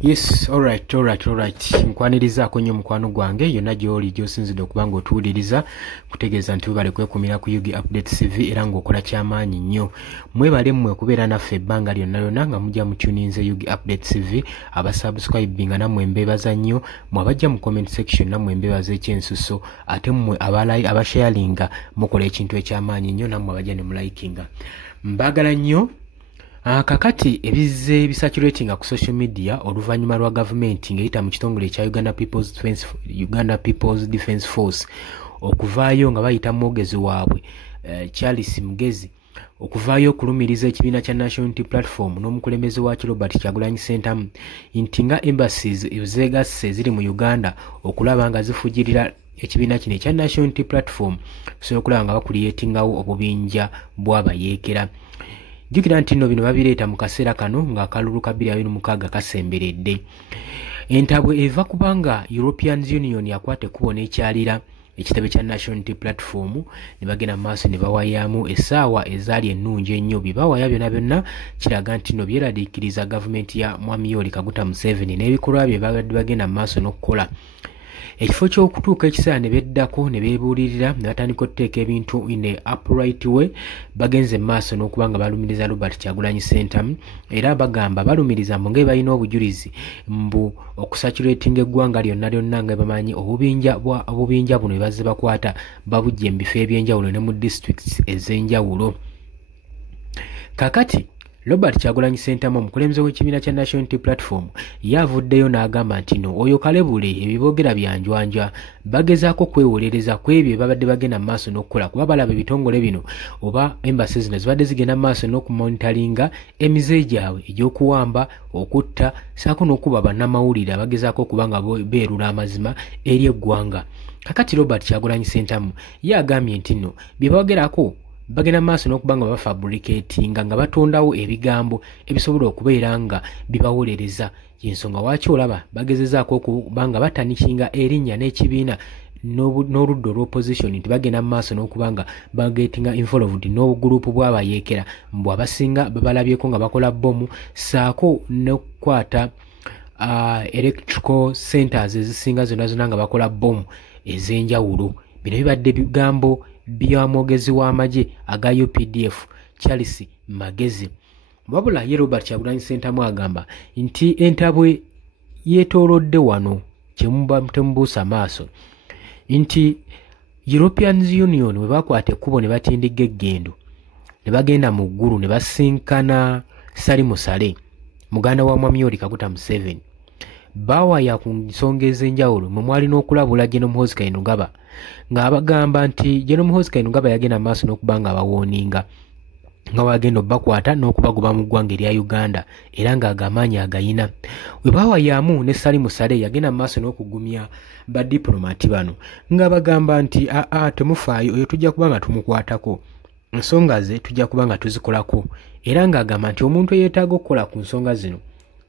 Yes, alright. Nkwanirizaako nnyo mukwano gwange yonna gy'oli gy'osinzidde okuba ng'otuwuliriza kutegeeza nti webale kwekumira ku Yugi Updates TV era ng'okola kyamaanyi nnyo. Mwebale mmwe okubeera naffe ebbanga lyonna nga mujja mutuninze Yugi Updates TV, abasubscribinga nammwe mbeebaza nnyo, mmwe abajja mu comment section nammwe mbeebaza ekyensuso, ate mmwe abasharinga mukola ekintu ekyamaanyi nnyo nammwe abajja ne mulikinga. Mbaagala nnyo. Kakati ebizze bisaturating ku social media oluvannyuma lwa government ng'eyita mu kitongole ekya Uganda People's Defence Force okuvaayo nga bayita mwogezi waabwe Charles Mugezi okuvaayo okulumiriza ekibiina kya National Unity Platform n'omukulembeze waakyo Robert Kyagulanyi Ssentamu nti nga embassies ezeegasse ziri mu Uganda okulaba nga zifujirira ekibiina kino ekya National Unity Platform so okulaba nga bakuliyetingawo obubinja bw'abayeekera. Jjukira nti nno bino babireeta mu kaseera kano ng'akalulu ka 2026 kasemberedde. Entabwe eva kubanga European Union yakwata ekkubo n'ekyalira ekitebe kya National Unity Platform ne bagenda mu maaso ne bawaayamu essaawa ezaali ennungi ennyo. Bye bawaaya byonna kiraga nti nno byeraliikiriza gavumenti ya Mwami Yoweri Kaguta Museveni n'ebikolwa bye babadde bagenda mu maaso n'okukola. Ekifo ky'okutuuka ekiseera ne beddako ne beebuulirira ne batandika okuteeka ebintu in a upright way, bagenze maaso n'okuba nga balumiriza Robert Kyagulanyi Ssentamu era bagamba balumiriza mbu nga balina obujulizi mbu okusaturatinga eggwanga lyonna nga bamanyi obubinja buno bwe bazze bakwata babujja mu bifo eby'enjawulo ne mu districts ez'enjawulo. Kakati Robert Kyagulanyi Ssentamu omukulembeze w'ekibiina kya National Unity Platform yavuddeyo n'agamba nti no oyo kalebule ebiboogera byanjwanja bagezaako kwewolereza ku ebyo babadde bagenda mu maaso n'okukola kuba balaba ebitongole bino oba embassy zino zibadde zigenda mu maaso n'okumonitalinga emize gyabwe egy'okuwamba okutta saako n'okuba bannamawulire abagezaako okuba nga beerula amazima eri eggwanga. Kakati Robert Kyagulanyi Ssentamu yagambye nti no bye boogerako bagenda maaso n'okuba nga bafabricatinga nga batondawo ebigambo ebisobola okubeera nga bibawolereza. Y'ensonga lwaki olaba bagezezaako okuba nga batanikinga erinnya n'ekibiina n'oludda olw'opposition nti bagenda maaso n'okuba nga bagetinga involved n'obuguruupu bw'abayeekera mbw abasinga babalabyeko nga bakola bbomu saako n'okukwata electrical centers ezisinga zonna nga bakola bbomu ez'enjawulo. Bino bibadde bigambo bya mwogezi w'amagye aga UPDF Charles Magezi. Wabula ye Robert Kyagulanyi Ssentamu agamba nti entabwe yeetoolodde wano kyemuba temubuusa maaso nti European Union bwe bakwata ekkubo ne batindiga eggendo ne bagenda mu ggulu ne basinkana Sali Musale muganda wa Mwami Yoweri Kaguta Museveni baawaya ku nsonga ez'enjawulo mwe mwali n'okulabula General Muhoozi Kainerugaba ng'abagamba nti General Muhoozi Kainerugaba yagenda maaso n'okuba nga abawooninga nga wagenda obbakwata n'okubagoba mu ggwanga erya Uganda era ng'agamaanyi agayina. We baawayamu ne Sali Musale yagenda maaso n'okugumya badipolomati bano ng'abagamba nti temufaayo oyo tujja kuba nga tumukwatako, ensonga ze tujja kuba nga tuzikolako, era ng'agamba nti omuntu eyeetaaga okukola ku nsonga zino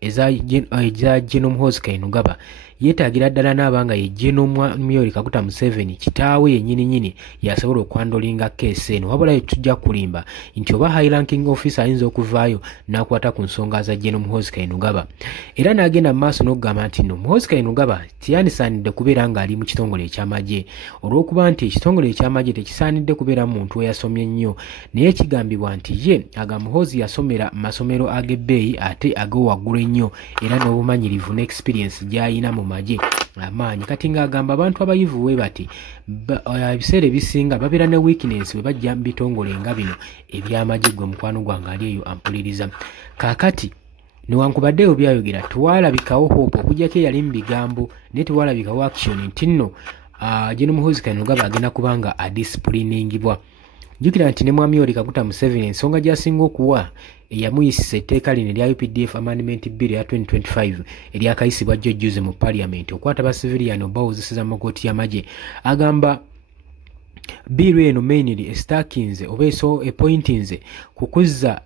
eza General Muhoozi Kainerugaba yeetaagira ddala n'abanga ye General Mwami Yoweri Kaguta Museveni kitaawe yennyini yasobola okwandolinga keesi eno. Wabula tujja kulimba nti oba high ranking officer ayinza okuvaayo n'akwata ku nsonga za General Muhoozi Kainerugaba era n'agenda mu maaso n'okugamba nti no Muhoozi Kainerugaba tiyandisaanidde kubeera ng'ali mu kitongole eky'amagye olw'okuba nti ekitongole eky'amagye tekisaanidde kubeera muntu eyasomye nnyo, naye kigambibwa nti ye aga Muhoozi yasomera mu masomero ag'ebbeeyi ate ag'owaggulu ennyo era n'obumanyirivu n'experience gy'ayina mu magye amaanyi. Kati ng'agamba abantu abayivu we bati ebiseera ebisinga babeera ne weakness bwe bajja mu bitongole nga bino eby'amagye. Gwe mukwano gwange ali eyo ampuliriza. Kaakati newankubaddeyo byayogera tewalabikawo hope okugyako eyali mu bigambo naye tewalabikawo action nti nno General Muhoozi Kainerugaba agenda kubanga adisipliningibwa. Jjukira nti ne Mwami Yoweri Kaguta Museveni ensonga gy'asinga okuwa eyamuyisisa etteeka lino erya UPDF Amendment Bill ya 2025 eryakayisibwa jjojjuze mu Parliament okwata basiviliani obawozeseza mu kkooti y'amagye. Agamba bill eno mainly estakinze oba epointinze kukuzza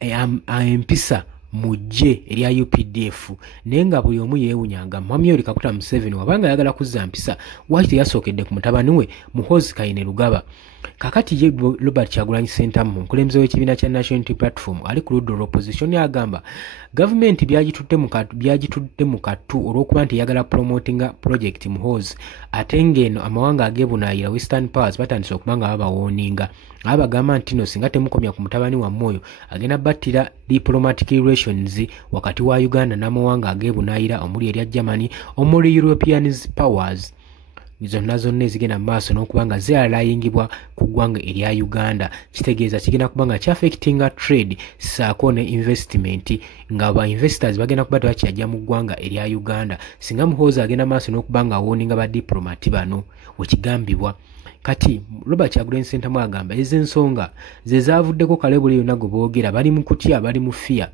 empisa mujje erya UPDF nenga buli omu yeewunyanga Mwami Yoweri Kaguta Museveni wabanga ayagala kuzza mpisa lwaki teyasookedde ku mutabani we Muhoozi Kainerugaba. Kakati ye Robert Kyagulanyi Ssentamu omukulembeze w'ekibiina kya National Unity Platform ali ku ludda olw'opposition agamba gavumenti byagitudde mu katu olw'okuba nti eyagala promotinga project Muhoozi ate ng'eno amawanga ageebunaayira Western Powers batandise okuba nga babawooninga. Abagamba nti no singa temukomya ku mutabani wammwe oyo agenda battira diplomatic relations wakati wa Uganda n'amawanga ageebunaayira omuli erya Germany omuli European Powers. Zonna zonna ezigenda maaso n'okubanga zealayingibwa ku ggwanga erya Uganda kitegeeza kigenda kubanga kyaffectinga trade saako ne investment nga ba investors bagenda kuba tebakyajja mu ggwanga erya Uganda singa Muhoozi agenda maaso n'okubanga awooninga ba diplomati bano wekigambibwa. Kati Robert Kyagulanyi Ssentamu agamba ezo ensonga ze zaavuddeko kale buli yonna gwe boogera bali mu kutya bali mu fiya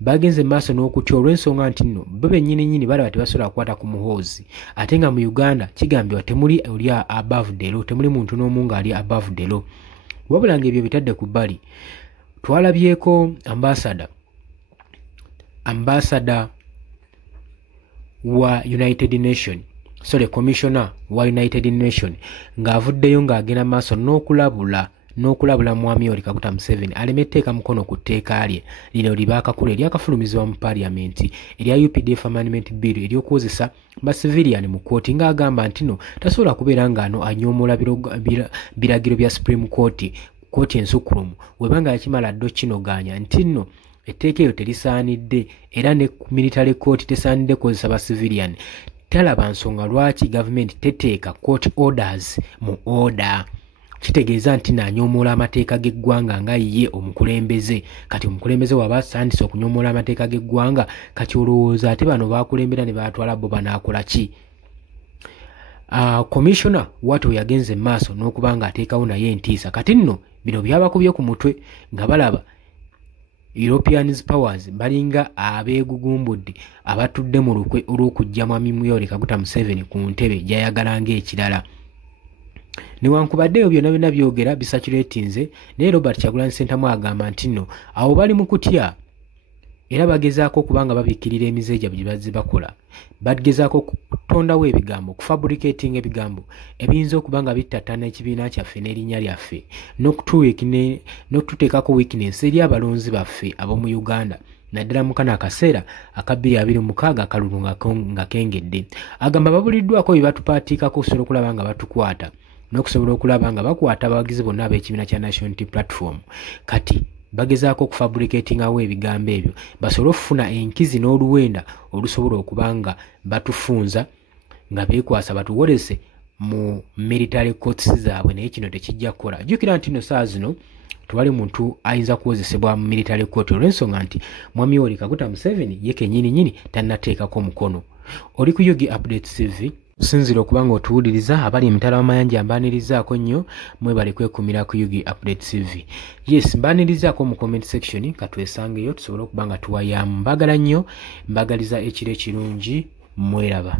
bagenze maaso n'okutya olw'ensonga nti nno bo bennyini balaba tebasobola kukwata ku Muhoozi ate nga mu Uganda kigambibwa temuli oli above the law temuli muntu n'omu nga ali above the law. Wabula ng'ebyo bitadde ku bbali twalabyeko ambassador wa United Nation commissioner wa United Nation ng'avuddeyo ng'agenda maaso n'okulabula Mwami Yoweri Kaguta Museveni alemetteeka mukono ku tteeka lye lino libaakakulu eryakafulumizibwa mu parliament erya UPDF amendment bill ery'okuwozesa ba civilian mu kkooti ng'agamba nti no tasobola kubeera ng'ano anyoomola biragiro bya Supreme Court kkooti ensukulumu webanga yakimala ddo kinoganya nti nno etteeka eyo terisaanidde era ne military court tesaanidde kukozesa ba civilian. Talaba nsonga lwaki government teteeka court orders mu order. Kitegeeza nti naanyoomola amateeka g'eggwanga nga ye omukulembeze. Kati omukulembeze waba asandise okunyoomola amateeka g'eggwanga kati olowooza ate bano baakulembera ne baatwala bo banaakola ki? Commissioner watu yagenze maaso n'okubanga ateekawo naye entiisa. Kati nno bino byabakubye ku mutwe nga balaba European Powers balinga abeegugumbudde abatudde mu lukwe olw'okujja Mwami Yoweri Kaguta Museveni ku ntebe gy'ayagala ng'ekirala. Newankubadde byonna byogera bisaturatinze naye Robert Kyagulanyi Ssentamu agamba nti nno awo bali mu kutya era bagezaako okubanga babikkirira emize gyabwe gye bazze bakola. Bagezaako okutondawo ebigambo kufabricating ebigambo ebiyinza okubanga bittattana ekibiina kyaffe n'erinnya lyaffe n'okututeekako weakness eri abalonzi baffe ab'omu Uganda naddala mu kano akaseera aka 2026 akalulu nga kengedde. Agamba babuliddwako bye batupaatiikako okusobola okulaba nga batukwata n'okusobola okulaba nga bakwata abawagizi bonna ab'ekibiina kya National Unity Platform. Kati bagezaako okufabricatingawo ebigambo ebyo basobole okufuna enkizi n'oluwenda olusobola okubanga batufunza nga beekwasa batuwolese mu military courts zaabwe naye kino tekijja kukola. Jjukira nti no saa zino tewali muntu ayinza kuwozesebwa mu military court olw'ensonga nti Mwami Yoweri Kaguta Museveni ye kennyini tannateekako mukono. Oli ku Yugi Updates TV sinzira okubanga otuwuliriza abali emitala w'amayanja mbaanirizaako nnyo mwebale kwekumira ku Yugi Updates TV. Yes, mbaanirizaako mu comment section katwesangeyo tusobole okubanga tuwayamu. Mbagala nnyo mbagaliza ekiro ekirungi mweraba.